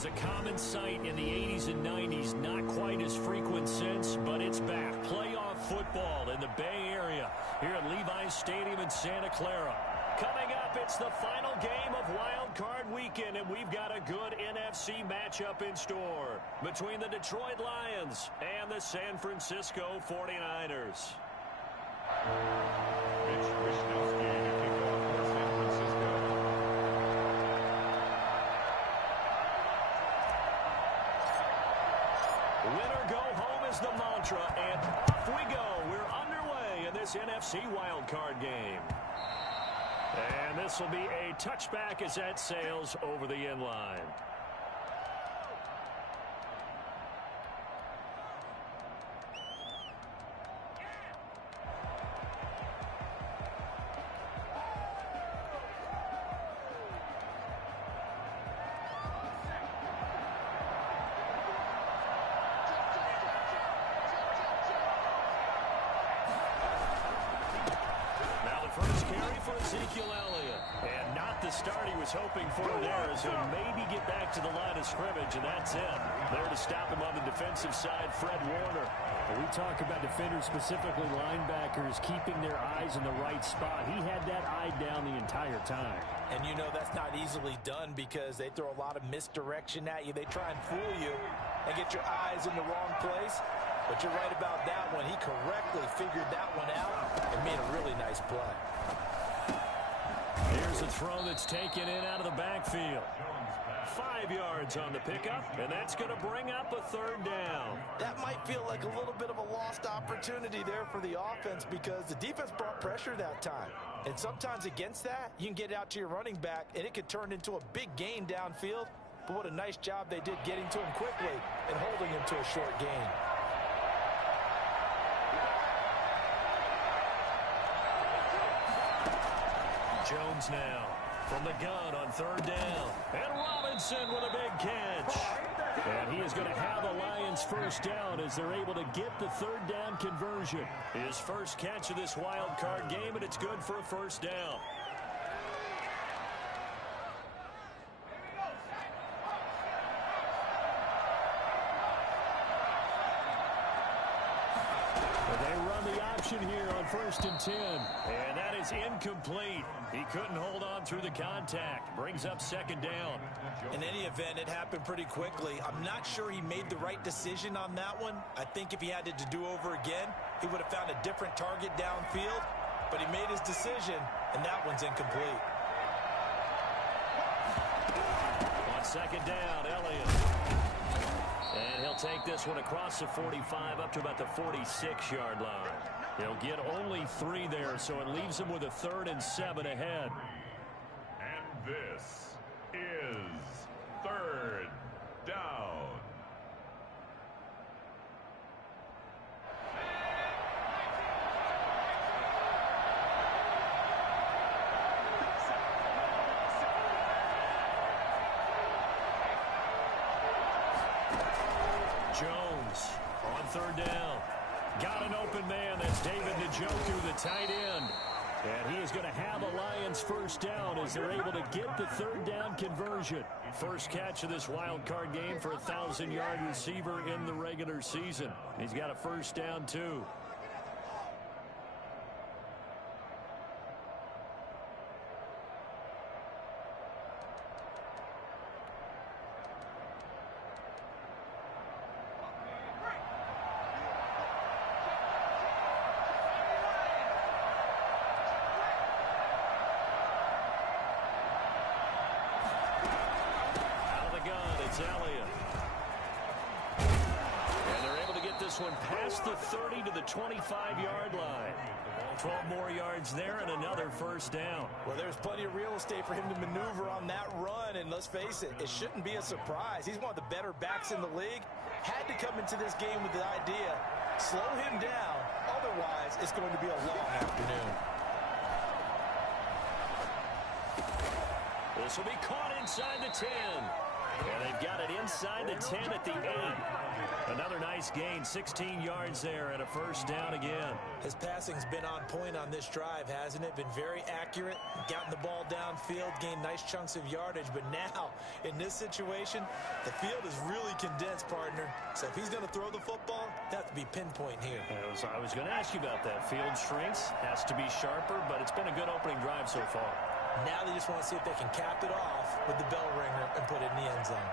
was a common sight in the 80s and 90s, not quite as frequent since, but it's back. Playoff football in the Bay Area here at Levi's Stadium in Santa Clara. Coming up, it's the final game of Wild Card Weekend, and we've got a good NFC matchup in store between the Detroit Lions and the San Francisco 49ers. Mitch Wishnowsky to kick off for San Francisco. Winner go home is the mantra, and off we go. We're underway in this NFC wildcard game. And this will be a touchback as that sails over the end line. Hoping for there as he'll maybe get back to the line of scrimmage, and that's it. There to stop him on the defensive side, Fred Warner. We talk about defenders, specifically linebackers, keeping their eyes in the right spot. He had that eye down the entire time. And you know that's not easily done because they throw a lot of misdirection at you. They try and fool you and get your eyes in the wrong place. But you're right about that one. He correctly figured that one out and made a really nice play. Here's a throw that's taken in out of the backfield. 5 yards on the pickup, and that's going to bring up a third down. That might feel like a little bit of a lost opportunity there for the offense because the defense brought pressure that time. And sometimes against that, you can get out to your running back, and it could turn into a big gain downfield. But what a nice job they did getting to him quickly and holding him to a short gain. Jones now from the gun on third down. And Robinson with a big catch. And he is going to have the Lions first down as they're able to get the third down conversion. His first catch of this wild card game, and it's good for a first down. They run the option here on 1st and 10. And that is incomplete. He couldn't hold on through the contact. Brings up second down. In any event, it happened pretty quickly. I'm not sure he made the right decision on that one. I think if he had to do over again, he would have found a different target downfield. But he made his decision, and that one's incomplete. On second down, Elliott. And he'll take this one across the 45 up to about the 46-yard line. He'll get only 3 there, so it leaves him with a 3rd and 7 ahead. And this is third down. Jones on third down. Got an open man. That's David Njoku, the tight end. And he is going to have a Lions first down as they're able to get the third down conversion. First catch of this wild card game for a 1,000-yard receiver in the regular season. He's got a first down, too. One past the 30 to the 25-yard line. 12 more yards there and another first down. Well, there's plenty of real estate for him to maneuver on that run, and let's face it, it shouldn't be a surprise. He's one of the better backs in the league. Had to come into this game with the idea, slow him down, otherwise it's going to be a long afternoon. This will be caught inside the 10. And they've got it inside the 10 at the 8. Another nice gain, 16 yards there and a first down again. His passing's been on point on this drive, hasn't it? Been very accurate, gotten the ball downfield, gained nice chunks of yardage. But now, in this situation, the field is really condensed, partner. So if he's going to throw the football, they have to be pinpoint here. I was going to ask you about that. Field shrinks, has to be sharper, but it's been a good opening drive so far. Now they just want to see if they can cap it off with the bell ringer and put it in the end zone.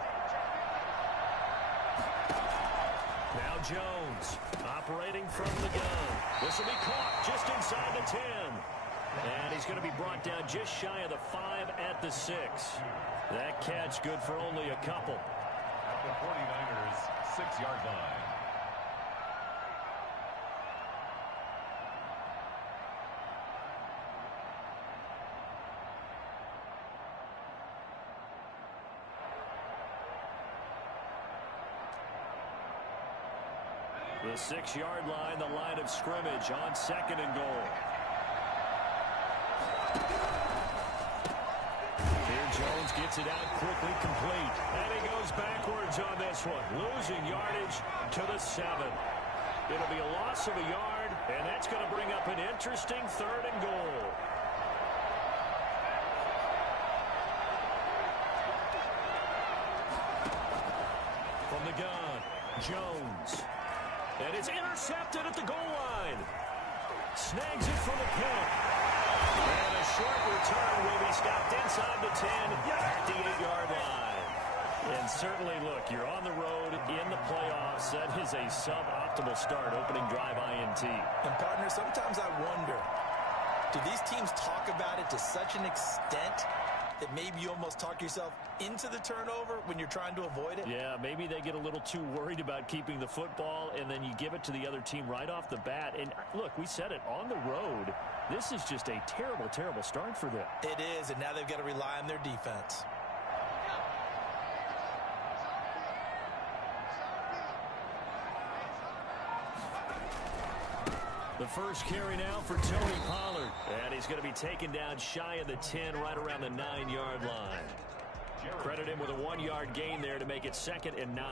Now Jones operating from the gun. This will be caught just inside the 10. And he's going to be brought down just shy of the 5 at the 6. That catch good for only a couple. At the 49ers' 6-yard line. The 6-yard line, the line of scrimmage on 2nd and goal. Here Jones gets it out quickly, complete. And he goes backwards on this one, losing yardage to the 7. It'll be a loss of a yard, and that's going to bring up an interesting 3rd and goal. From the gun, Jones. And it's intercepted at the goal line. Snags it for the pick. And a short return will be stopped inside the 10 at the 8-yard line. And certainly, look, you're on the road in the playoffs. That is a suboptimal start, opening drive INT. And, partner, sometimes I wonder, do these teams talk about it to such an extent that maybe you almost talk yourself into the turnover when you're trying to avoid it? Yeah, maybe they get a little too worried about keeping the football, and then you give it to the other team right off the bat. And look, we said it, on the road, this is just a terrible, terrible start for them. It is, and now they've got to rely on their defense. The first carry now for Tony Pollard. And he's going to be taken down shy of the 10, right around the 9-yard line. Credit him with a 1-yard gain there to make it 2nd and 9.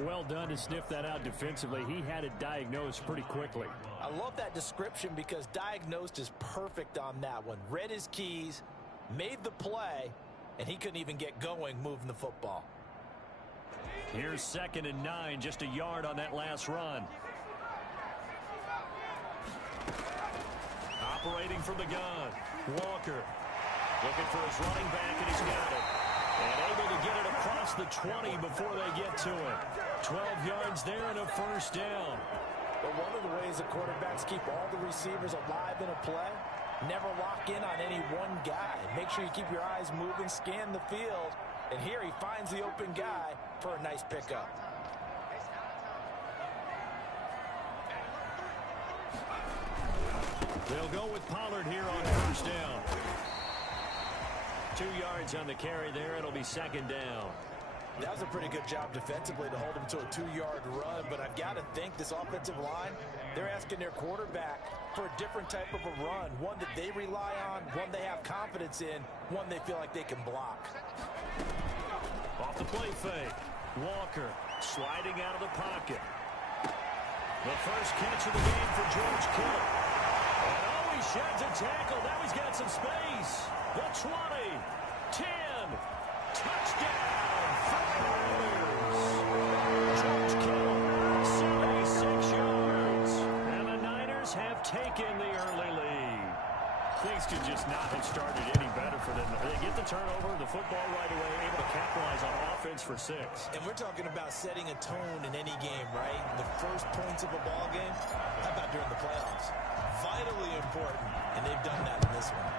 Well done to sniff that out defensively. He had it diagnosed pretty quickly. I love that description because diagnosed is perfect on that one. Read his keys, made the play, and he couldn't even get going moving the football. Here's 2nd and 9, just a yard on that last run. Operating from the gun, Walker looking for his running back, and he's got it. And able to get it across the 20 before they get to it. 12 yards there and a first down. But one of the ways the quarterbacks keep all the receivers alive in a play, never lock in on any one guy. Make sure you keep your eyes moving, scan the field. And here he finds the open guy for a nice pickup. They'll go with Pollard here on first down. 2 yards on the carry there. It'll be 2nd down. That was a pretty good job defensively to hold him to a 2-yard run, but I've got to think this offensive line, they're asking their quarterback for a different type of a run, one that they rely on, one they have confidence in, one they feel like they can block. Off the play fake, Walker sliding out of the pocket. The first catch of the game for George Kittle. And oh, he sheds a tackle. Now he's got some space. The 20, 10, touchdown. George Kittle, 76 yards. And the Niners have taken the early lead. Things could just not have started any better for them. They get the turnover, the football right away, able to capitalize on offense for 6. And we're talking about setting a tone in any game, right? The first points of a ball game, how about during the playoffs? Vitally important, and they've done that in this one.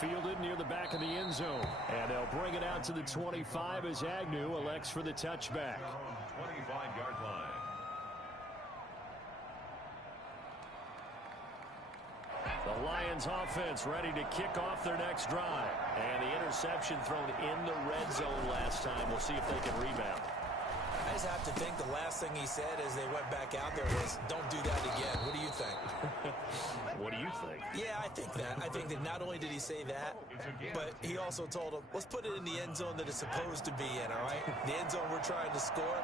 Fielded near the back of the end zone. And they'll bring it out to the 25 as Agnew elects for the touchback. 25-yard line. The Lions offense ready to kick off their next drive. And the interception thrown in the red zone last time. We'll see if they can rebound. guys have to think the last thing he said as they went back out there was, don't do that again. What do you think? What do you think? Yeah, I think that. I think that not only did he say that, but he also told him, let's put it in the end zone that it's supposed to be in, all right? The end zone we're trying to score.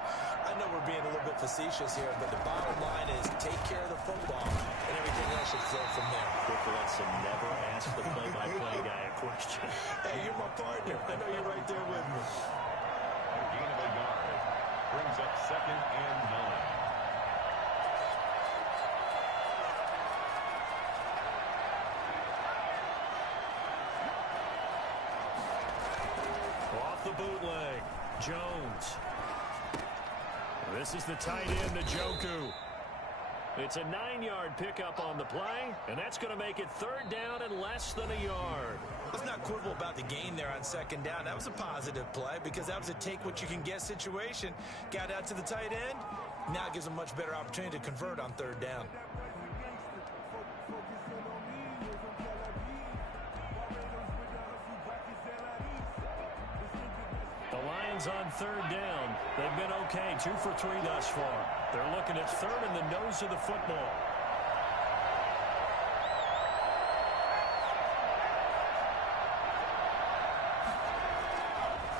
I know we're being a little bit facetious here, but the bottom line is take care of the football, and everything else should flow from there. Rick Lesson never asked the play-by-play guy a question. Hey, you're my partner. I know you're right there with me. A gain of a yard. Brings up 2nd and 9. Off the bootleg, Jones. This is the tight end, Njoku. It's a 9-yard pickup on the play, and that's going to make it 3rd down and less than a yard. Let's not quibble about the gain there on 2nd down. That was a positive play because that was a take-what-you-can-get situation. Got out to the tight end. Now it gives a much better opportunity to convert on 3rd down. The Lions on 3rd down. They've been okay, 2 for 3 thus far. They're looking at 3rd in the nose of the football.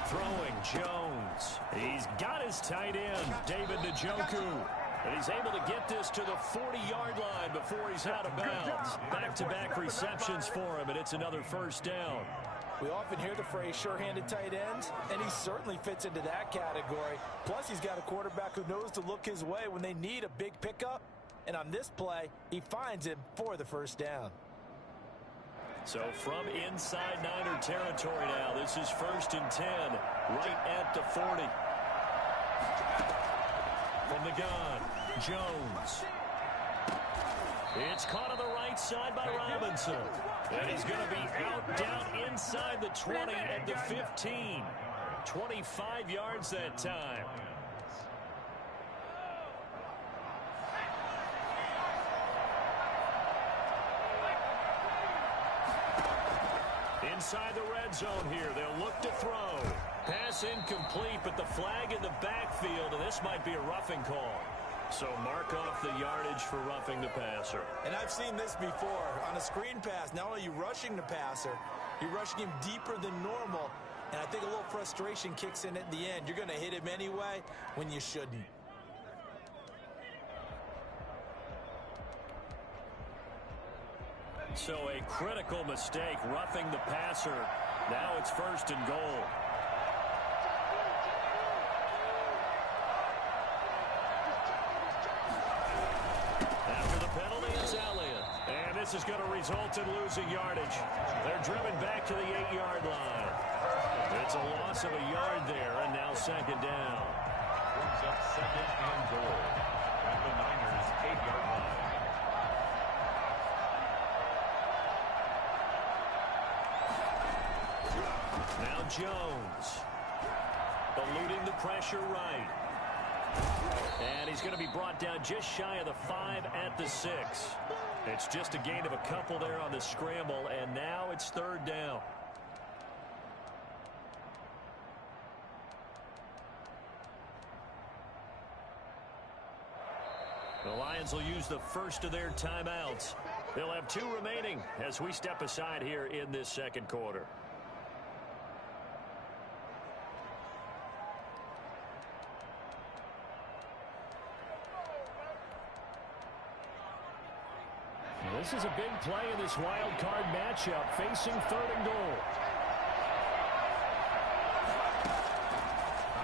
Throwing, Jones. He's got his tight end, David Njoku. And he's able to get this to the 40-yard line before he's out of bounds. Back-to-back receptions for him, and it's another 1st down. We often hear the phrase sure-handed tight ends, and he certainly fits into that category. Plus, he's got a quarterback who knows to look his way when they need a big pickup. And on this play, he finds him for the 1st down. So from inside Niner territory now, this is 1st and 10, right at the 40. From the gun, Jones. It's caught on the right side by Robinson. And he's going to be out down inside the 20 at the 15. 25 yards that time. Inside the red zone here, they'll look to throw. Pass incomplete, but the flag in the backfield, and this might be a roughing call. So mark off the yardage for roughing the passer. And I've seen this before. On a screen pass, not only are you rushing the passer, you're rushing him deeper than normal. And I think a little frustration kicks in at the end. You're going to hit him anyway when you shouldn't. So a critical mistake, roughing the passer. Now it's 1st and goal. After the penalty, it's Elliott. And this is going to result in losing yardage. They're driven back to the 8-yard line. It's a loss of a yard there, and now 2nd down. Brings up 2nd and goal at the Niners' 8-yard line. Now Jones, eluding the pressure right. And he's going to be brought down just shy of the 5 at the 6. It's just a gain of a couple there on the scramble, and now it's 3rd down. The Lions will use the first of their timeouts. They'll have 2 remaining as we step aside here in this 2nd quarter. This is a big play in this wild card matchup, facing 3rd and goal.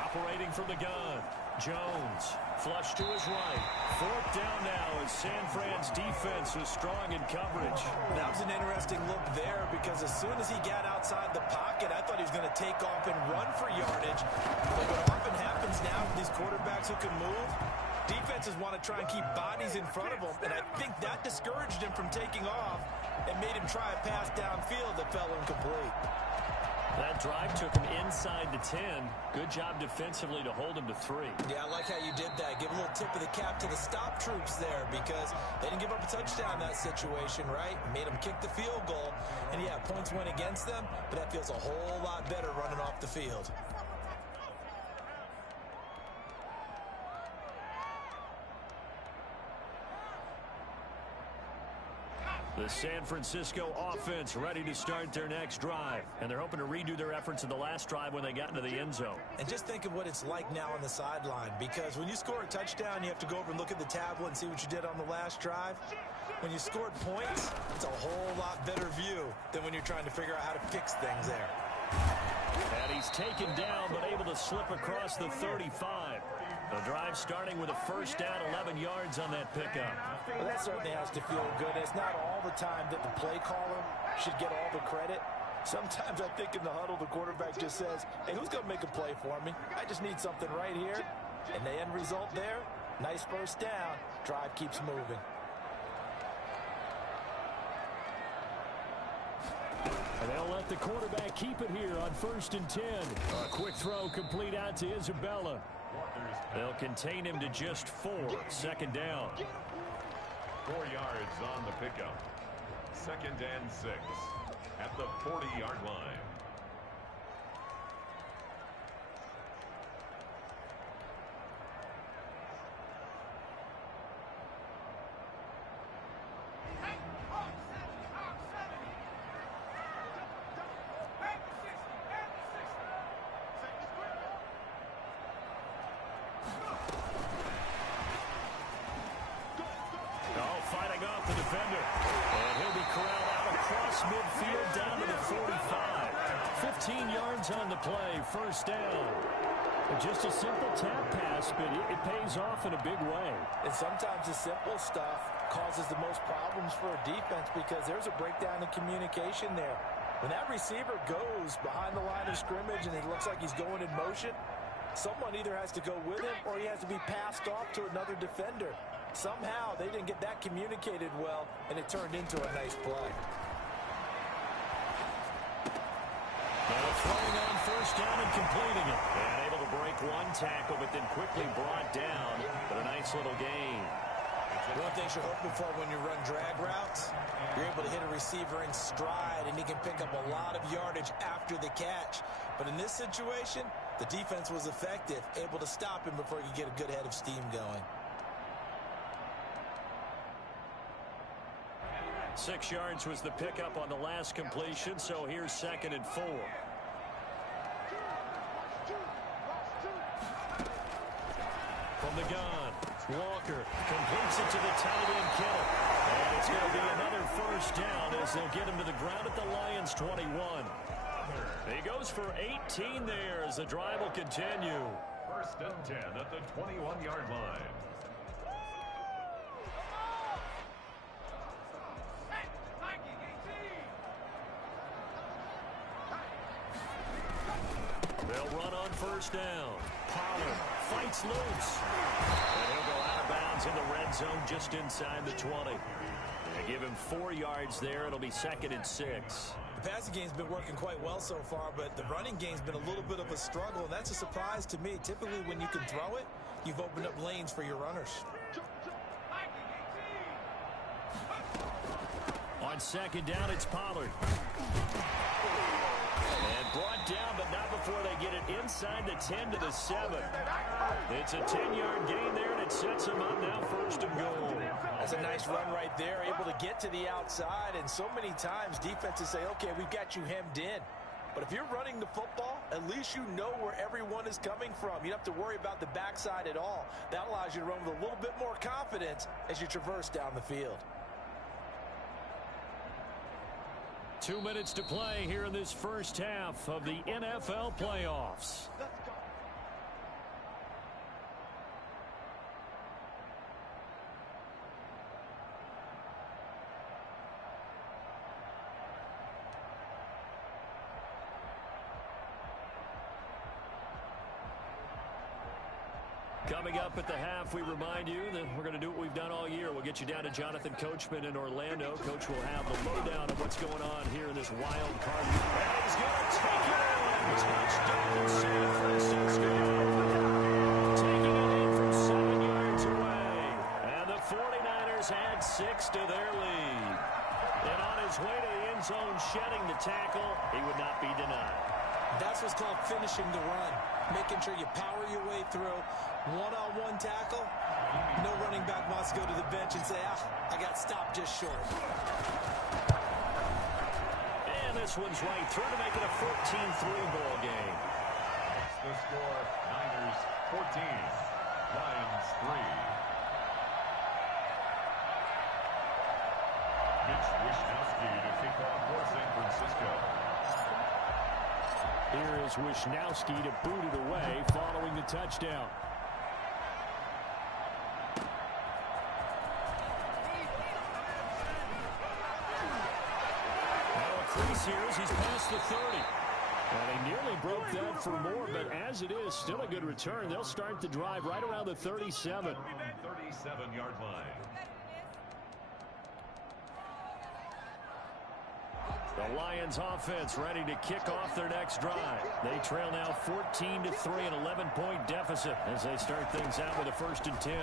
Operating from the gun, Jones, flush to his right. 4th down now as San Fran's defense was strong in coverage. That was an interesting look there because as soon as he got outside the pocket, I thought he was going to take off and run for yardage. But what often happens now with these quarterbacks who can move, defenses want to try and keep bodies in front of them, and I think that discouraged him from taking off and made him try a pass downfield that fell incomplete. That drive took him inside the 10. Good job defensively to hold him to 3. Yeah, I like how you did that. Give a little tip of the cap to the stop troops there because they didn't give up a touchdown in that situation, right? Made them kick the field goal. And, yeah, points went against them, but that feels a whole lot better running off the field. The San Francisco offense ready to start their next drive. And they're hoping to redo their efforts in the last drive when they got into the end zone. And just think of what it's like now on the sideline, because when you score a touchdown, you have to go over and look at the tablet and see what you did on the last drive. When you scored points, it's a whole lot better view than when you're trying to figure out how to fix things there. And he's taken down, but able to slip across the 35. The drive starting with a first down, 11 yards on that pickup. Well, that certainly has to feel good. It's not all the time that the play caller should get all the credit. Sometimes I think in the huddle, the quarterback just says, hey, who's going to make a play for me? I just need something right here. And the end result there, nice first down. Drive keeps moving. And they'll let the quarterback keep it here on 1st and 10. A quick throw complete out to Isabella. They'll contain him to just 4. Second down. 4 yards on the pickup. 2nd and 6 at the 40-yard line. Midfield down to the 45. 15 yards on the play. First down. Just a simple tap pass, but it pays off in a big way. And sometimes the simple stuff causes the most problems for a defense because there's a breakdown in communication there. When that receiver goes behind the line of scrimmage and it looks like he's going in motion, someone either has to go with him or he has to be passed off to another defender. Somehow they didn't get that communicated well, and it turned into a nice play. Throwing on first down and completing it. And able to break one tackle, but then quickly brought down. But a nice little gain. One thing you're hoping for when you run drag routes, you're able to hit a receiver in stride, and he can pick up a lot of yardage after the catch. But in this situation, the defense was effective, able to stop him before he could get a good head of steam going. 6 yards was the pickup on the last completion, so here's 2nd and 4. From the gun, Walker completes it to the tight end, Kittle. And it's going to be another first down as they'll get him to the ground at the Lions' 21. He goes for 18 there as the drive will continue. 1st and 10 at the 21-yard line. They'll run on first down. Pollard fights loose. And he'll go out of bounds in the red zone just inside the 20. They give him 4 yards there. It'll be 2nd and 6. The passing game's been working quite well so far, but the running game's been a little bit of a struggle, and that's a surprise to me. Typically, when you can throw it, you've opened up lanes for your runners. On 2nd down, it's Pollard. And brought down, but not before they get it inside the 10 to the 7. It's a 10-yard gain there, and it sets them up now 1st and goal. That's a nice run right there, able to get to the outside, and so many times defenses say, okay, we've got you hemmed in. But if you're running the football, at least you know where everyone is coming from. You don't have to worry about the backside at all. That allows you to run with a little bit more confidence as you traverse down the field. 2 minutes to play here in this first half of the NFL playoffs. Coming up at the half, we remind you that we're going to do what we've done all year. We'll get you down to Jonathan Coachman in Orlando. Coach will have the lowdown of what's going on here in this wild card. And he's going to take it in. Touchdown, San Francisco. Taking it in from 7 yards away. And the 49ers add 6 to their lead. And on his way to the end zone, shedding the tackle, he would not be denied. That's what's called finishing the run. Making sure you power your way through. One-on-one tackle. No running back wants to go to the bench and say, I got stopped just short. And this one's right through to make it a 14-3 ball game. That's the score. Niners 14, Lions 3. Mitch Wishnowsky to kick off for San Francisco. Here is Wishnowsky to boot it away following the touchdown. Now a crease here as he's past the 30. And he nearly broke that for more, but as it is, still a good return. They'll start the drive right around the 37. 37-yard line. The Lions offense ready to kick off their next drive. They trail now 14-3, an 11-point deficit as they start things out with a 1st and 10.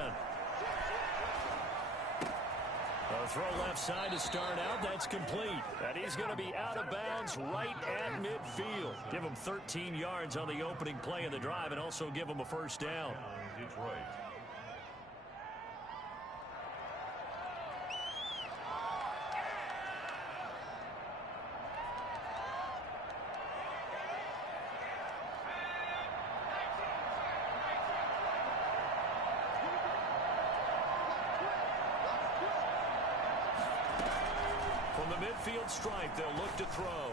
A throw left side to start out. That's complete. And he's going to be out of bounds right at midfield. Give him 13 yards on the opening play of the drive and also give him a 1st down. Detroit. From the midfield stripe, they'll look to throw.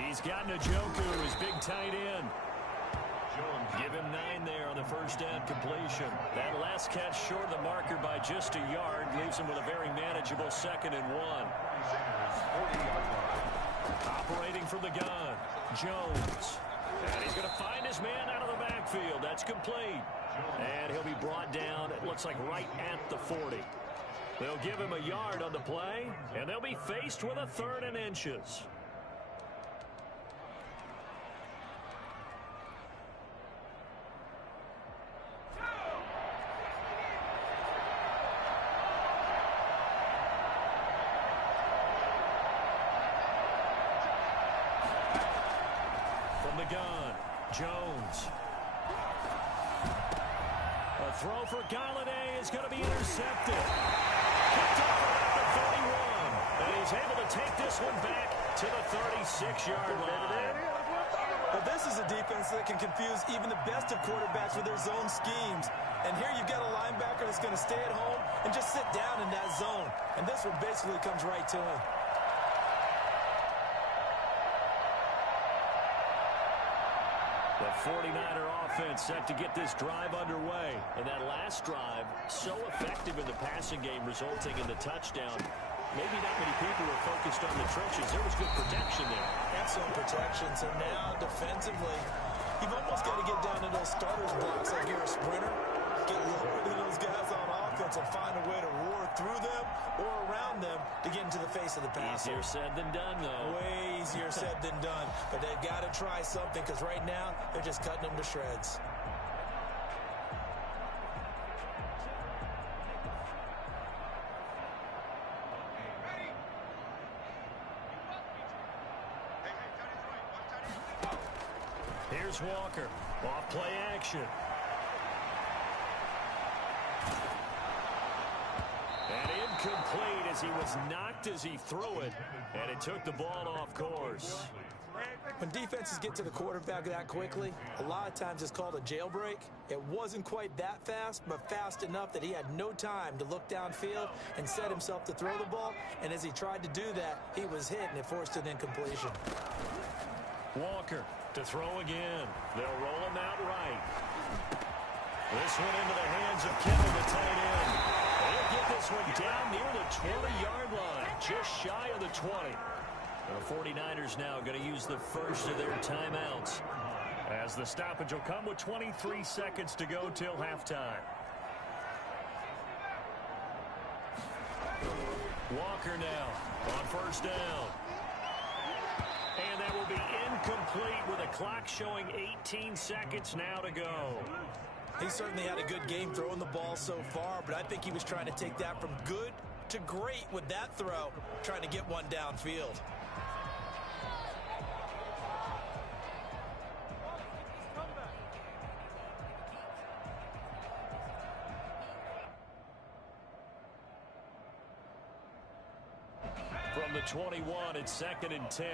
He's got Njoku, his big tight end. Give him 9 there on the 1st down completion. That last catch short of the marker by just a yard leaves him with a very manageable 2nd and 1. Operating from the gun, Jones. And he's going to find his man out of the backfield. That's complete. And he'll be brought down, it looks like right at the 40. They'll give him a yard on the play, and they'll be faced with a 3rd and inches. From the gun, Jones. A throw for Galladay is going to be intercepted. Kicked off at the 41. And he's able to take this one back to the 36-yard line. Well, this is a defense that can confuse even the best of quarterbacks with their zone schemes. And here you've got a linebacker that's going to stay at home and just sit down in that zone. And this one basically comes right to him. The 49er offense set to get this drive underway. And that last drive, so effective in the passing game, resulting in the touchdown. Maybe not many people were focused on the trenches. There was good protection there. Excellent protection. So now, defensively, you've almost got to get down to those starters blocks like you're a sprinter. Get lower than those guys on offense and find a way to roar through them or around them to get into the face of the passer. Easier said than done, though. Way easier said than done. But they've got to try something because right now, they're just cutting them to shreds. Here's Walker. Off play action. And incomplete as he was knocked as he threw it. And it took the ball off course. When defenses get to the quarterback that quickly, a lot of times it's called a jailbreak. It wasn't quite that fast, but fast enough that he had no time to look downfield and set himself to throw the ball. And as he tried to do that, he was hit, and it forced an incompletion. Walker to throw again. They'll roll him out right. This one into the hands of Kittle, the tight end. They'll get this one down near the 20-yard line, just shy of the 20. The 49ers now going to use the first of their timeouts, as the stoppage will come with 23 seconds to go till halftime. Walker now on first down. And that will be incomplete with a clock showing 18 seconds now to go. He certainly had a good game throwing the ball so far, but I think he was trying to take that from good to great with that throw, trying to get one downfield. from the 21. It's 2nd and 10.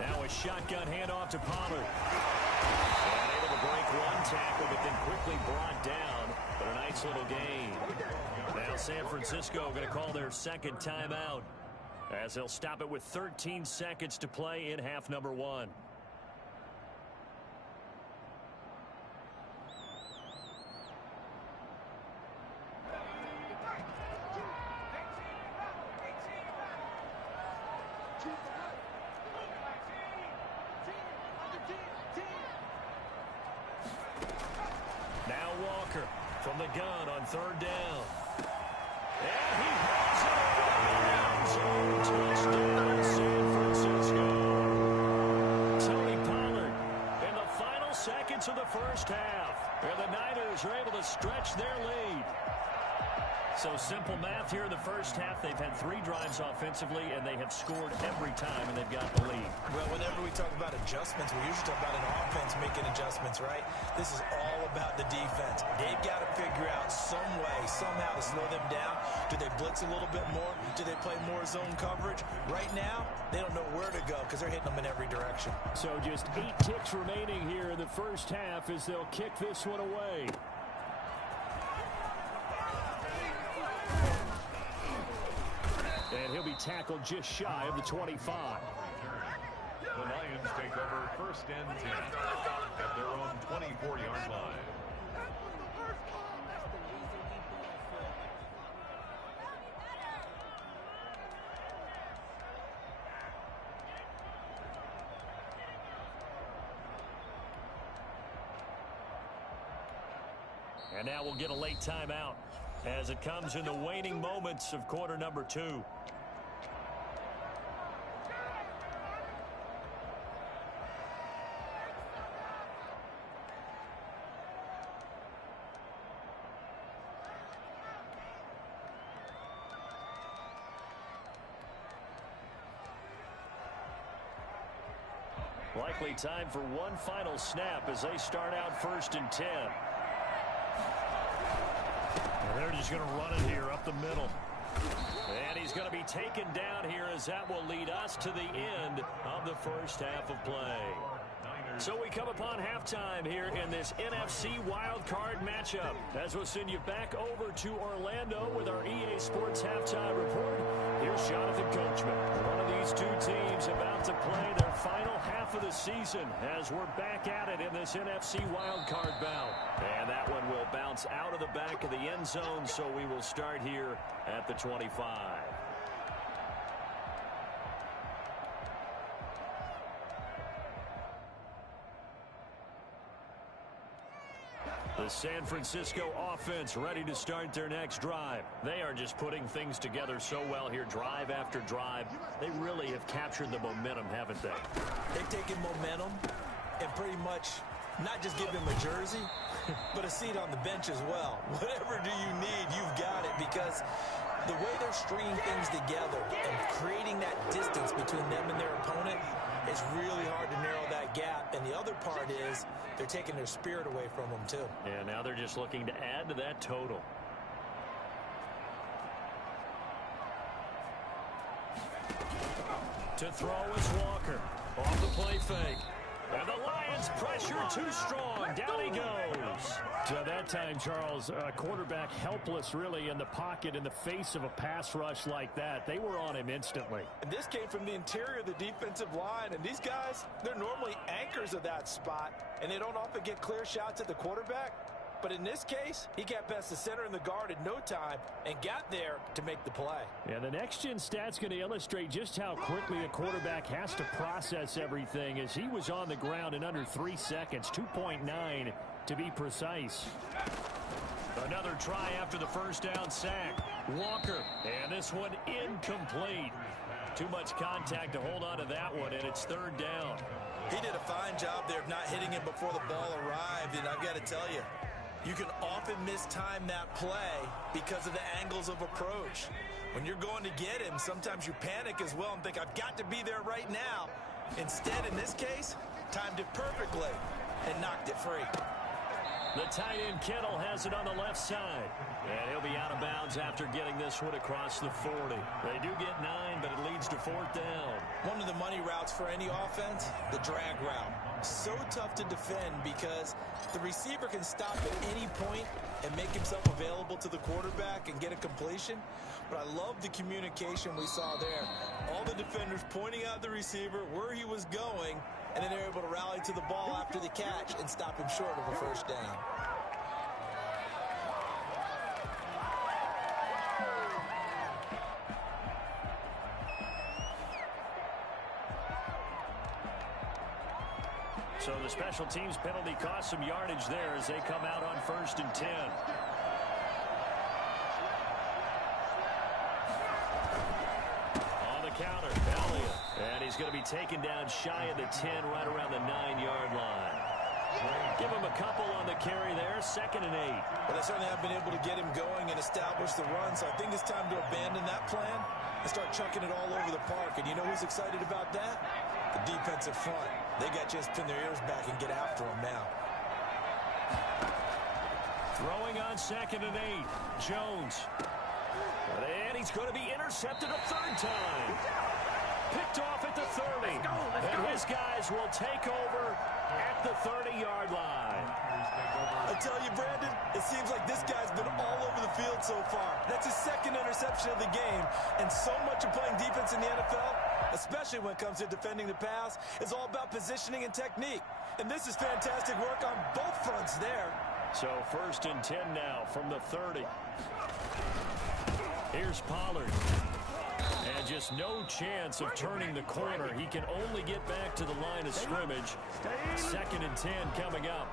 Now a shotgun handoff to Pollard. And able to break one tackle, but then quickly brought down. But a nice little gain. Now San Francisco going to call their second timeout, as they'll stop it with 13 seconds to play in half number 1. Now Walker from the gun on 3rd down. And he has it in the end zone. Touchdown, San Francisco. Tony Pollard in the final seconds of the first half. And the Niners are able to stretch their lead. So simple math here in the first half. They've had 3 drives offensively, and they have scored every time, and they've got the lead. Well, whenever we talk about adjustments, we usually talk about an offense making adjustments, right? This is all about the defense. They've got to figure out some way, somehow to slow them down. Do they blitz a little bit more? Do they play more zone coverage? Right now, they don't know where to go because they're hitting them in every direction. So just 8 ticks remaining here in the first half as they'll kick this one away. And he'll be tackled just shy of the 25. The Lions take over 1st and 10 at their own 24-yard line. And now we'll get a late timeout as it comes in the waning moments of quarter number 2. Likely time for one final snap as they start out 1st and 10. And they're just going to run it here up the middle. And he's going to be taken down here as that will lead us to the end of the first half of play. So we come upon halftime here in this NFC wildcard matchup, as we'll send you back over to Orlando with our EA Sports Halftime Report. Here's Jonathan Coachman. One of these 2 teams about to play their final half of the season as we're back at it in this NFC wildcard bout. And that one will bounce out of the back of the end zone, so we will start here at the 25. The San Francisco offense ready to start their next drive. They are just putting things together so well here, drive after drive. They really have captured the momentum, haven't they? They've taken momentum and pretty much not just give them a jersey, but a seat on the bench as well. Whatever do you need, you've got it, because the way they're stringing things together and creating that distance between them and their opponent, it's really hard to narrow that gap. And the other part is they're taking their spirit away from them, too. Yeah, now they're just looking to add to that total. To throw is Walker. Off the play fake. And the Lions pressure too strong. Down he goes. So that time, Charles, quarterback helpless really in the pocket in the face of a pass rush like that. They were on him instantly. And this came from the interior of the defensive line. And these guys, they're normally anchors of that spot. And they don't often get clear shots at the quarterback. But in this case, he got past the center and the guard in no time and got there to make the play. Yeah, the next-gen stat's going to illustrate just how quickly a quarterback has to process everything, as he was on the ground in under 3 seconds, 2.9 to be precise. Another try after the first down sack. Walker, and this one incomplete. Too much contact to hold on to that one, and it's 3rd down. He did a fine job there of not hitting him before the ball arrived, and I've got to tell you, you can often mistime that play because of the angles of approach. When you're going to get him, sometimes you panic as well and think, I've got to be there right now. Instead, in this case, timed it perfectly and knocked it free. The tight end Kittle has it on the left side. And he'll be out of bounds after getting this one across the 40. They do get 9, but it leads to 4th down. One of the money routes for any offense, the drag route. So tough to defend because the receiver can stop at any point and make himself available to the quarterback and get a completion. But I love the communication we saw there. All the defenders pointing out the receiver, where he was going, and then they're able to rally to the ball after the catch and stop him short of a first down. So the special teams penalty cost some yardage there as they come out on 1st and 10. On the counter, Elliott. And he's going to be taken down shy of the 10, right around the 9-yard line. Give him a couple on the carry there, 2nd and 8. But they certainly have been able to get him going and establish the run, so I think it's time to abandon that plan and start chucking it all over the park. And you know who's excited about that? The defensive front. They got a chance to pin their ears back and get after him now. Throwing on 2nd and 8. Jones. And he's going to be intercepted a 3rd time. Picked off at the 30. And his guys will take over at the 30-yard line. I tell you, Brandon, it seems like this guy's been all over the field so far. That's his 2nd interception of the game. And so much of playing defense in the NFL, especially when it comes to defending the pass, is all about positioning and technique. And this is fantastic work on both fronts there. So 1st and 10 now from the 30. Here's Pollard. And just no chance of turning the corner. He can only get back to the line of scrimmage. 2nd and 10 coming up.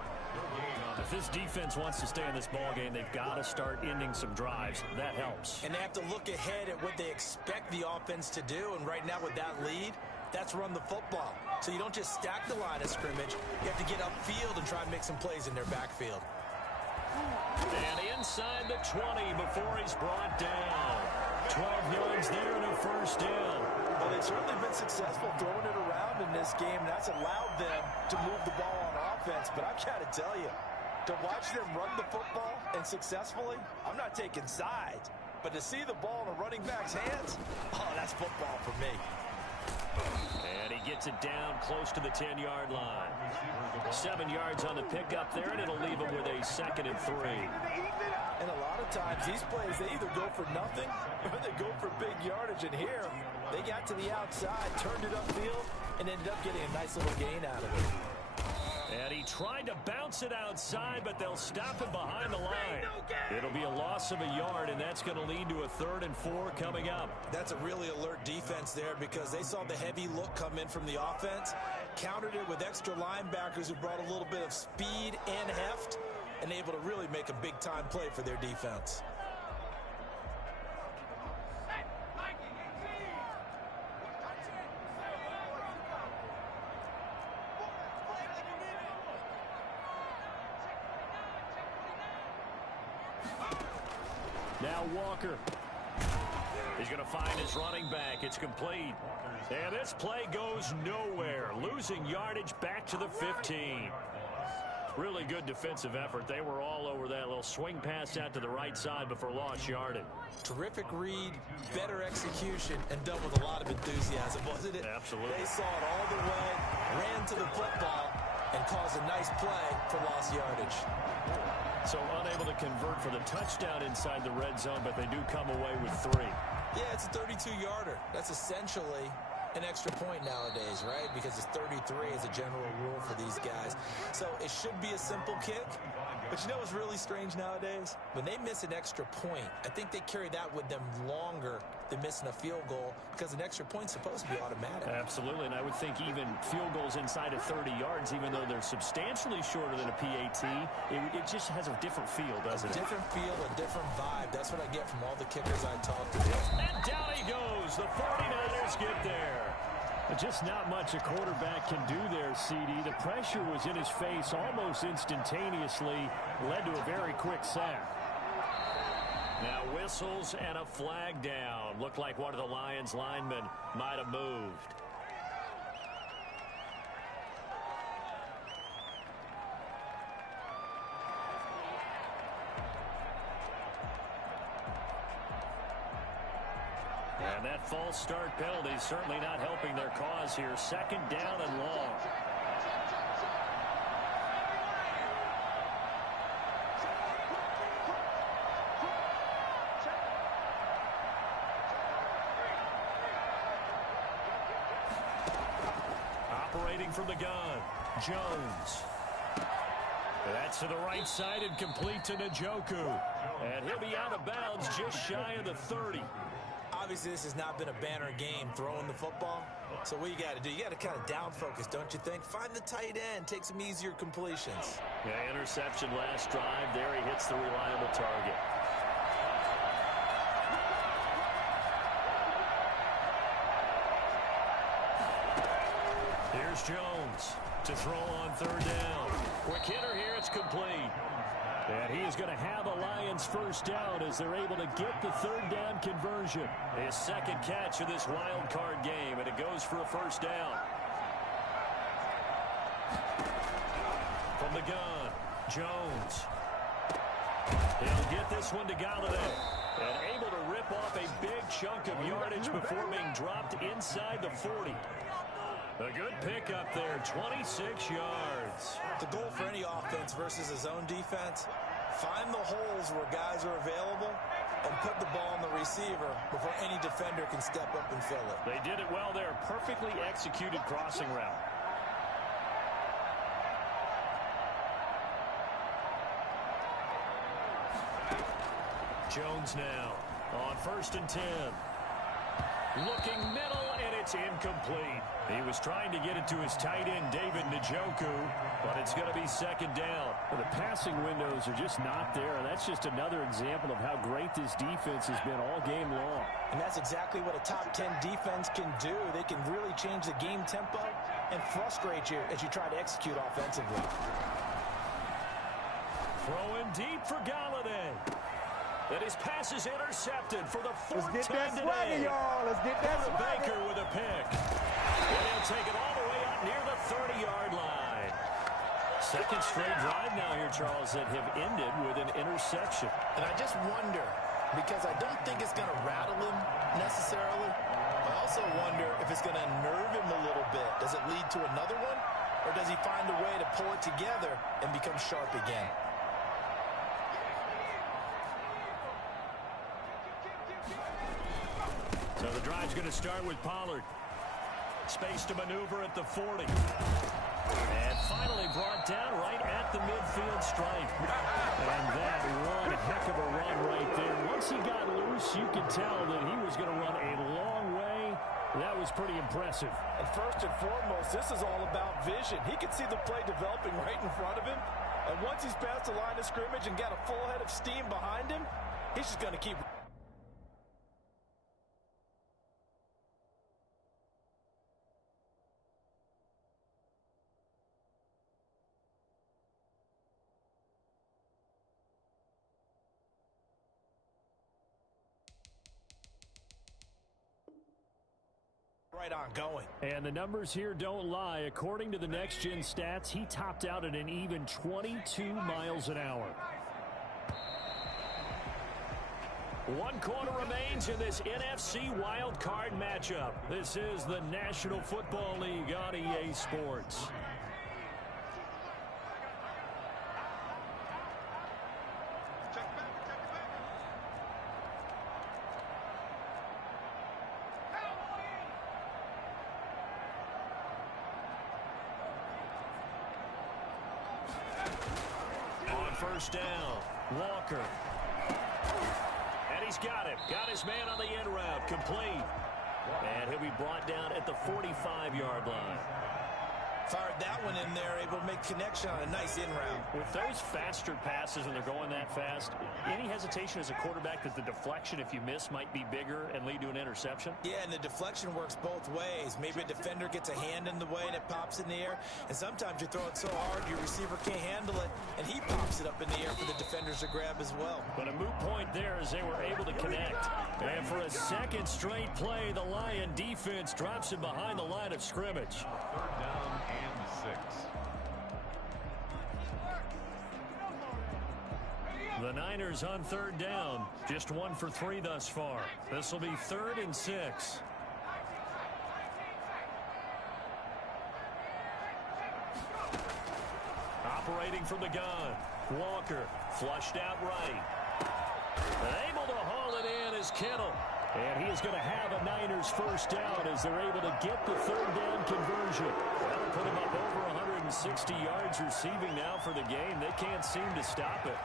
If this defense wants to stay in this ballgame, they've got to start ending some drives. That helps. And they have to look ahead at what they expect the offense to do. And right now with that lead, that's run the football. So you don't just stack the line of scrimmage. You have to get upfield and try and make some plays in their backfield. And inside the 20 before he's brought down. 12 yards there and a 1st down. Well, they've certainly been successful throwing it around in this game. And that's allowed them to move the ball on offense. But I've got to tell you, to watch them run the football and successfully, I'm not taking sides. But to see the ball in a running back's hands, oh, that's football for me. And he gets it down close to the 10-yard line. 7 yards on the pickup there, and it'll leave him with a 2nd and 3. And a lot of times, these plays, they either go for nothing or they go for big yardage. And here, they got to the outside, turned it upfield, and ended up getting a nice little gain out of it. And he tried to bounce it outside, but they'll stop him behind the line. It'll be a loss of a yard, and that's going to lead to a 3rd and 4 coming up. That's a really alert defense there because they saw the heavy look come in from the offense, countered it with extra linebackers who brought a little bit of speed and heft, and able to really make a big-time play for their defense. Now Walker. He's going to find his running back. It's complete. And this play goes nowhere. Losing yardage back to the 15. Really good defensive effort. They were all over that little swing pass out to the right side before lost yardage. Terrific read, better execution, and done with a lot of enthusiasm, wasn't it? Absolutely. They saw it all the way, ran to the football, and caused a nice play for lost yardage. So unable to convert for the touchdown inside the red zone, but they do come away with 3. Yeah, it's a 32-yarder. That's essentially an extra point nowadays, right? Because it's 33 as a general rule for these guys. So it should be a simple kick. But you know what's really strange nowadays? When they miss an extra point, I think they carry that with them longer than missing a field goal because an extra point's supposed to be automatic. Absolutely, and I would think even field goals inside of 30 yards, even though they're substantially shorter than a PAT, it just has a different feel, doesn't it? A different feel, a different vibe. That's what I get from all the kickers I talk to. And down he goes. The 49ers get there. Just not much a quarterback can do there, CD. The pressure was in his face almost instantaneously, led to a very quick sack. Now whistles and a flag down. Looked like one of the Lions linemen might have moved. And that false start penalty is certainly not helping their cause here. Second down and long. Operating from the gun, Jones. That's to the right side and complete to Njoku. And he'll be out of bounds just shy of the 30. Obviously, this has not been a banner game throwing the football. So what you got to do, you got to kind of down focus, don't you think? Find the tight end, take some easier completions. Yeah, interception last drive. There he hits the reliable target. Here's Jones to throw on third down. Quick hitter here, it's complete. And he is going to have a Lions first down as they're able to get the third down conversion. His second catch of this wild card game, and it goes for a first down. From the gun, Jones. He'll get this one to Galladay. And able to rip off a big chunk of yardage before being dropped inside the 40. A good pickup there, 26 yards. The goal for any offense versus a zone defense, find the holes where guys are available and put the ball on the receiver before any defender can step up and fill it. They did it well there. Perfectly executed crossing route. Jones now on 1st and 10. Looking middle, and it's incomplete. He was trying to get it to his tight end, David Njoku, but it's going to be second down. Well, the passing windows are just not there, and that's just another example of how great this defense has been all game long. And that's exactly what a top 10 defense can do. They can really change the game tempo and frustrate you as you try to execute offensively. Throwing deep for Galladay. And his pass is intercepted for the fourth time today. Let's get that swagger. Baker with a pick. And he'll take it all the way out near the 30-yard line. Second straight drive now here, Charles, that have ended with an interception. And I just wonder, because I don't think it's going to rattle him necessarily. I also wonder if it's going to nerve him a little bit. Does it lead to another one? Or does he find a way to pull it together and become sharp again? So the drive's going to start with Pollard. Space to maneuver at the 40. And finally brought down right at the midfield stripe. And that one heck of a run right there. Once he got loose, you could tell that he was going to run a long way. That was pretty impressive. And first and foremost, this is all about vision. He can see the play developing right in front of him. And once he's past the line of scrimmage and got a full head of steam behind him, he's just going to keep. Right on going. And the numbers here don't lie. According to the Next Gen stats, he topped out at an even 22 miles an hour. 1 quarter remains in this NFC Wild Card matchup. This is the National Football League on EA Sports. First down, Walker. And he's got it. Got his man on the end route, complete. And he'll be brought down at the 45-yard line. Fired that one in there, able to make connection on a nice in route. With those faster passes and they're going that fast, any hesitation as a quarterback that the deflection, if you miss, might be bigger and lead to an interception? Yeah, and the deflection works both ways. Maybe a defender gets a hand in the way and it pops in the air. And sometimes you throw it so hard your receiver can't handle it, and he pops it up in the air for the defenders to grab as well. But a moot point there as they were able to connect. And for a second straight play, the Lion defense drops him behind the line of scrimmage. Third down and 6. The Niners on third down. Just 1 for 3 thus far. This will be 3rd and 6. Operating from the gun. Walker flushed out right. Able to haul it in is Kittle. And he is going to have a Niners first down as they're able to get the 3rd down conversion. That'll put him up over 160 yards receiving now for the game. They can't seem to stop it.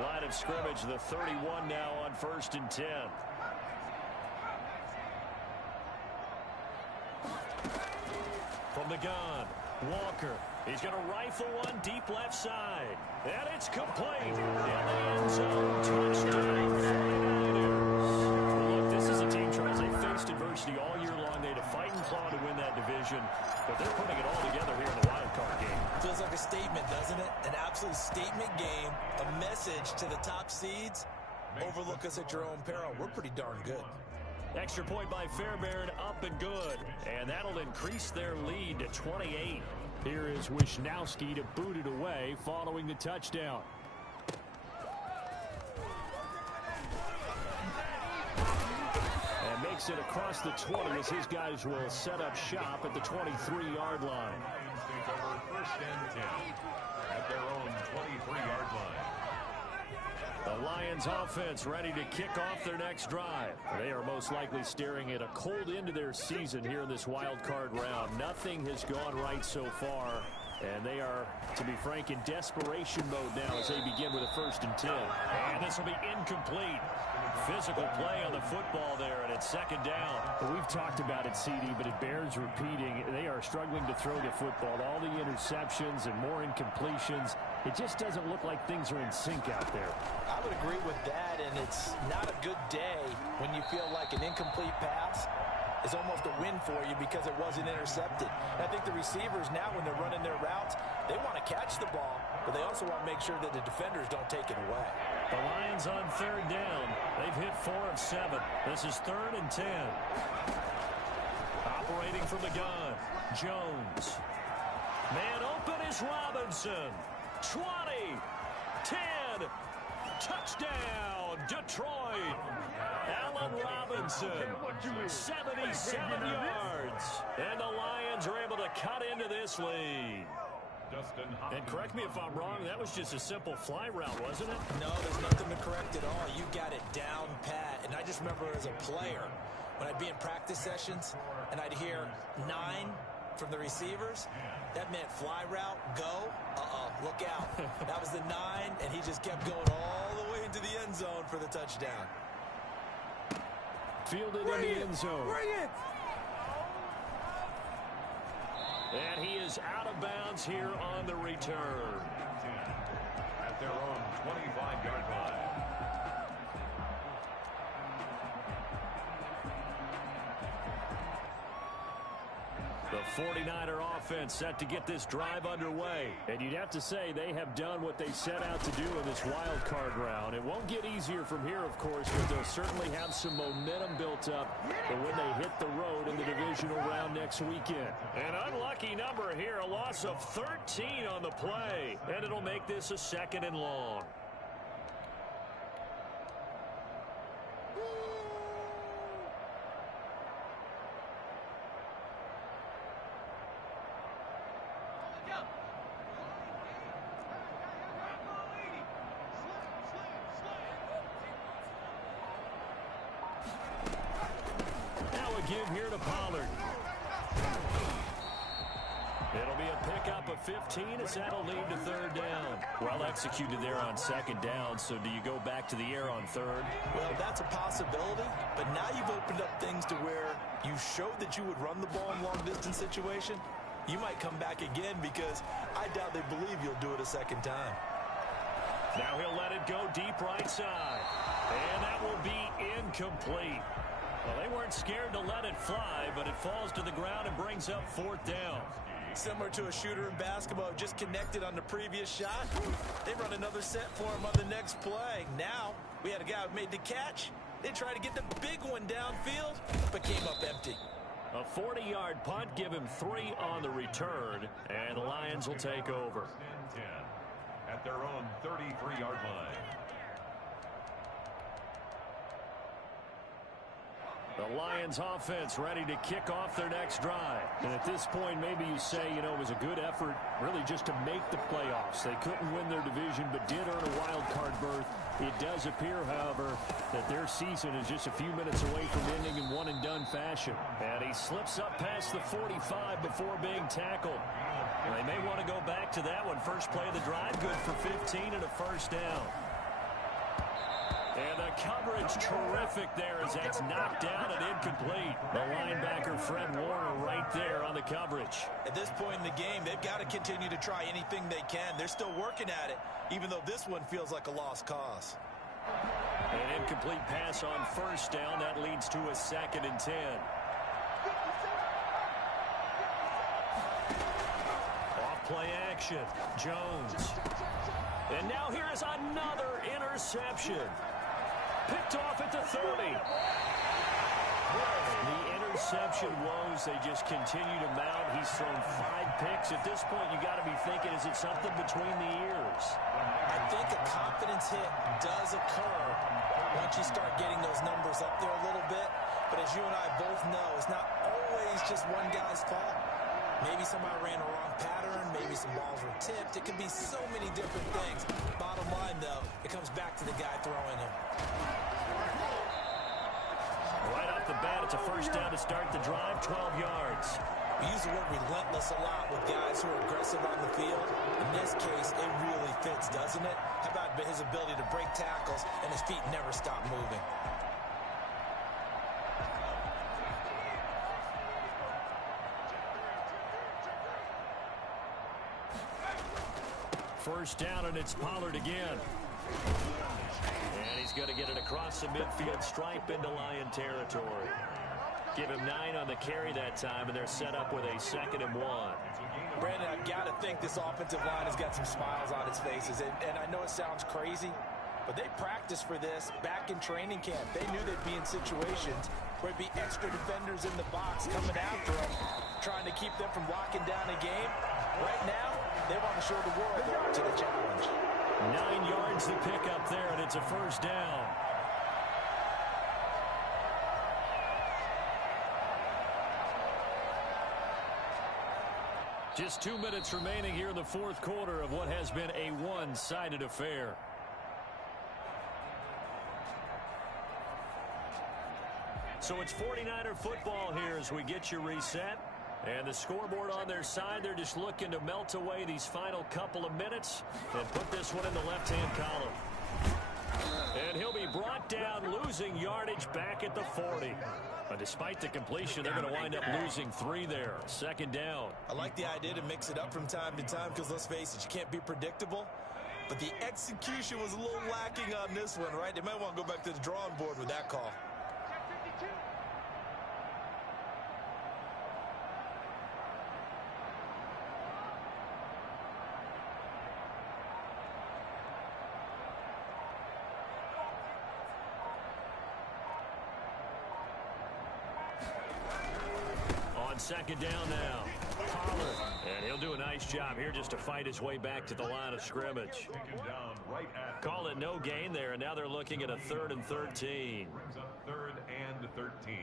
Line of scrimmage, the 31 now on 1st and 10. From the gun, Walker. He's going to rifle one deep left side. And it's complete. In the end zone, touchdown 49ers. Look, this is a team, Charles. They faced adversity all year long. They had to fight and claw to win that division. But they're putting it all together here in the wild card game. Feels like a statement, doesn't it? An absolute statement game. A message to the top seeds. Overlook us at your own peril. We're pretty darn good. Extra point by Fairbairn, up and good. And that'll increase their lead to 28. Here is Wisnowski to boot it away following the touchdown. And makes it across the 20 as his guys will set up shop at the 23-yard line. Take over 1st and 10 at their own 23-yard line. The Lions offense ready to kick off their next drive. They are most likely staring at a cold end to their season here in this wild card round. Nothing has gone right so far, and they are, to be frank, in desperation mode now as they begin with a 1st and 10. And this will be incomplete. Physical play on the football there, and it's 2nd down. Well, we've talked about it, CD, but it bears repeating. They are struggling to throw the football. All the interceptions and more incompletions. It just doesn't look like things are in sync out there. I would agree with that, and it's not a good day when you feel like an incomplete pass is almost a win for you because it wasn't intercepted. And I think the receivers now, when they're running their routes, they want to catch the ball, but they also want to make sure that the defenders don't take it away. The Lions on 3rd down. They've hit 4 of 7. This is 3rd and 10. Operating from the gun, Jones. Man open is Robinson. 20, 10, touchdown, Detroit. Allen Robinson, 77 yards. And the Lions are able to cut into this lead. And correct me if I'm wrong, that was just a simple fly route, wasn't it? No, there's nothing to correct at all. You got it down pat. And I just remember as a player, when I'd be in practice sessions and I'd hear 9 from the receivers, that meant fly route, go, look out. That was the 9, and he just kept going all the way into the end zone for the touchdown. Fielded in the end zone. Bring it! And he is out of bounds here on the return. At their own 25-yard line. The 49er offense set to get this drive underway. And you'd have to say they have done what they set out to do in this wild card round. It won't get easier from here, of course, but they'll certainly have some momentum built up for when they hit the road in the divisional round next weekend. An unlucky number here, a loss of 13 on the play. And it'll make this a 2nd and long. Give here to Pollard. It'll be a pickup of 15 as that'll lead to 3rd down. Well executed there on 2nd down, so do you go back to the air on 3rd? Well, that's a possibility, but now you've opened up things to where you showed that you would run the ball in long-distance situation. You might come back again because I doubt they believe you'll do it a 2nd time. Now he'll let it go deep right side. And that will be incomplete. Well, they weren't scared to let it fly, but it falls to the ground and brings up 4th down. Similar to a shooter in basketball, just connected on the previous shot. They run another set for him on the next play. Now, we had a guy who made the catch. They tried to get the big one downfield, but came up empty. A 40-yard punt, give him 3 on the return, and the Lions will take over. 10 at their own 33-yard line. The Lions offense ready to kick off their next drive. And at this point, maybe you say, you know, it was a good effort really just to make the playoffs. They couldn't win their division but did earn a wild card berth. It does appear, however, that their season is just a few minutes away from ending in one-and-done fashion. And he slips up past the 45 before being tackled. They may want to go back to that one. First play of the drive, good for 15 and a first down. And the coverage terrific there as that's knocked down and incomplete. The linebacker, Fred Warner, right there on the coverage. At this point in the game, they've got to continue to try anything they can. They're still working at it, even though this one feels like a lost cause. An incomplete pass on first down. That leads to a 2nd and 10. Off-play action. Jones. And now here is another interception. Picked off at the 30. The interception woes, they just continue to mount. He's thrown 5 picks. At this point, you got to be thinking, is it something between the ears? I think a confidence hit does occur once you start getting those numbers up there a little bit. But as you and I both know, it's not always just one guy's fault. Maybe somebody ran a wrong pattern. Maybe some balls were tipped. It can be so many different things. Bottom line, though, it comes back to the guy throwing him. Right off the bat, it's a first down to start the drive, 12 yards. We use the word relentless a lot with guys who are aggressive on the field. In this case, it really fits, doesn't it? How about his ability to break tackles and his feet never stop moving? First down, and it's Pollard again. And he's going to get it across the midfield stripe into Lion territory. Give him 9 on the carry that time, and they're set up with a 2nd and 1. Brandon, I've got to think this offensive line has got some smiles on its faces. And I know it sounds crazy, but they practiced for this back in training camp. They knew they'd be in situations where it'd be extra defenders in the box coming after them, trying to keep them from locking down a game. Right now, they want to show the world they're up to the challenge. 9 yards to pick up there, and it's a first down. Just 2 minutes remaining here in the 4th quarter of what has been a one-sided affair. So it's 49er football here as we get you reset. And the scoreboard on their side, they're just looking to melt away these final couple of minutes and put this one in the left-hand column. And he'll be brought down, losing yardage back at the 40. But despite the completion, they're going to wind up losing 3 there. 2nd down. I like the idea to mix it up from time to time because, let's face it, you can't be predictable. But the execution was a little lacking on this one, right? They might want to go back to the drawing board with that call. On 2nd down now, Pollard. And he'll do a nice job here just to fight his way back to the line of scrimmage. Down right at Call it no gain there, and now they're looking at a 3rd and 13. brings up 3rd and 13.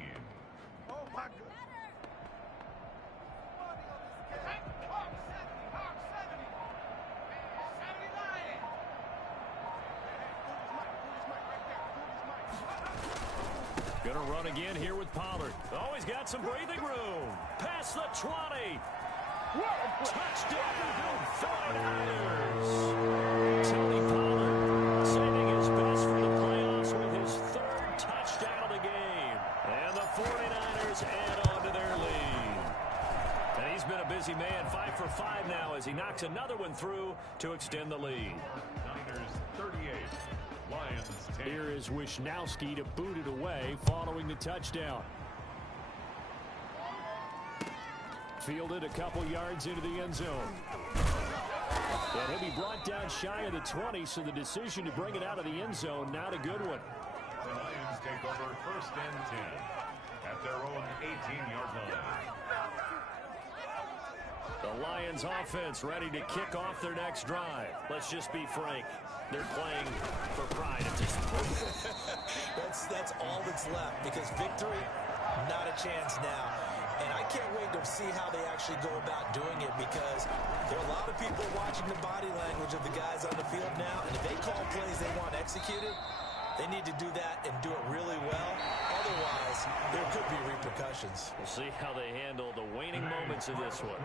Gonna run again here with Pollard. Oh, he's got some breathing room. Past the 20. Touchdown, 49ers. Tony Pollard saving his best for the playoffs with his 3rd touchdown of the game. And the 49ers add on to their lead. And he's been a busy man, 5 for 5 now as he knocks another one through to extend the lead. Niners 38. Lions 10. Here is Wisnowski to boot it away following the touchdown. Fielded a couple yards into the end zone. And he'll be brought down shy of the 20, so the decision to bring it out of the end zone, not a good one. The Lions take over 1st and 10 at their own 18-yard line. The Lions offense ready to kick off their next drive. Let's just be frank. They're playing for pride at this point. That's all that's left, because victory, not a chance now. And I can't wait to see how they actually go about doing it, because there are a lot of people watching the body language of the guys on the field now, and if they call plays they want executed, they need to do that and do it really well. Otherwise, there could be repercussions. We'll see how they handle the waning moments of this one.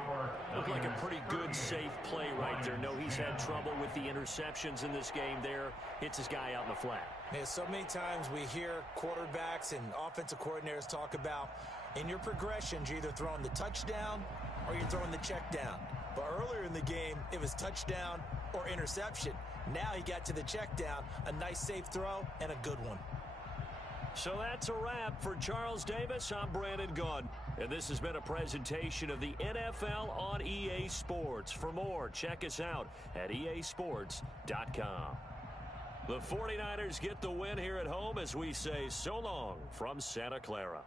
Looked like a pretty good, safe play right there. No, he's had trouble with the interceptions in this game there. Hits his guy out in the flat. Yeah, so many times we hear quarterbacks and offensive coordinators talk about, in your progressions, you're either throwing the touchdown or you're throwing the check down. But earlier in the game, it was touchdown or interception. Now he got to the check down, a nice safe throw, and a good one. So that's a wrap for Charles Davis. I'm Brandon Gaudin, and this has been a presentation of the NFL on EA Sports. For more, check us out at easports.com. The 49ers get the win here at home as we say so long from Santa Clara.